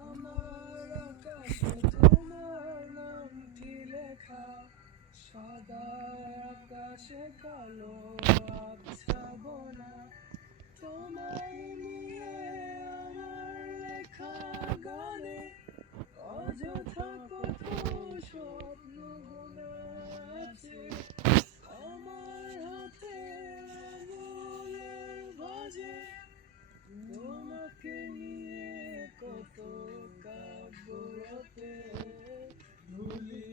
আমার আকাশে তোমার নামটি লেখা, সাদা আকাশে কালো আবছাবনা, তোমায় নিয়ে আমার লেখা গানে অযথা কত স্বপ্ন গোনা আছে। আমার হাতে আঙুলের ভাঁজে তোমাকে নিয়ে কত কাব্য রটে, ভুলি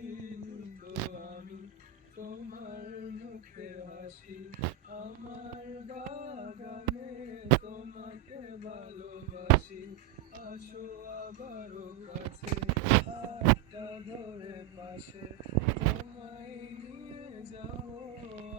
তো আমি তোমার মুখের হাসি, আমার বাগানে তোমাকে ভালোবাসি। আসো আবারও কাছে, হাতটা ধরে পাশে, তোমায় নিয়ে যাবো।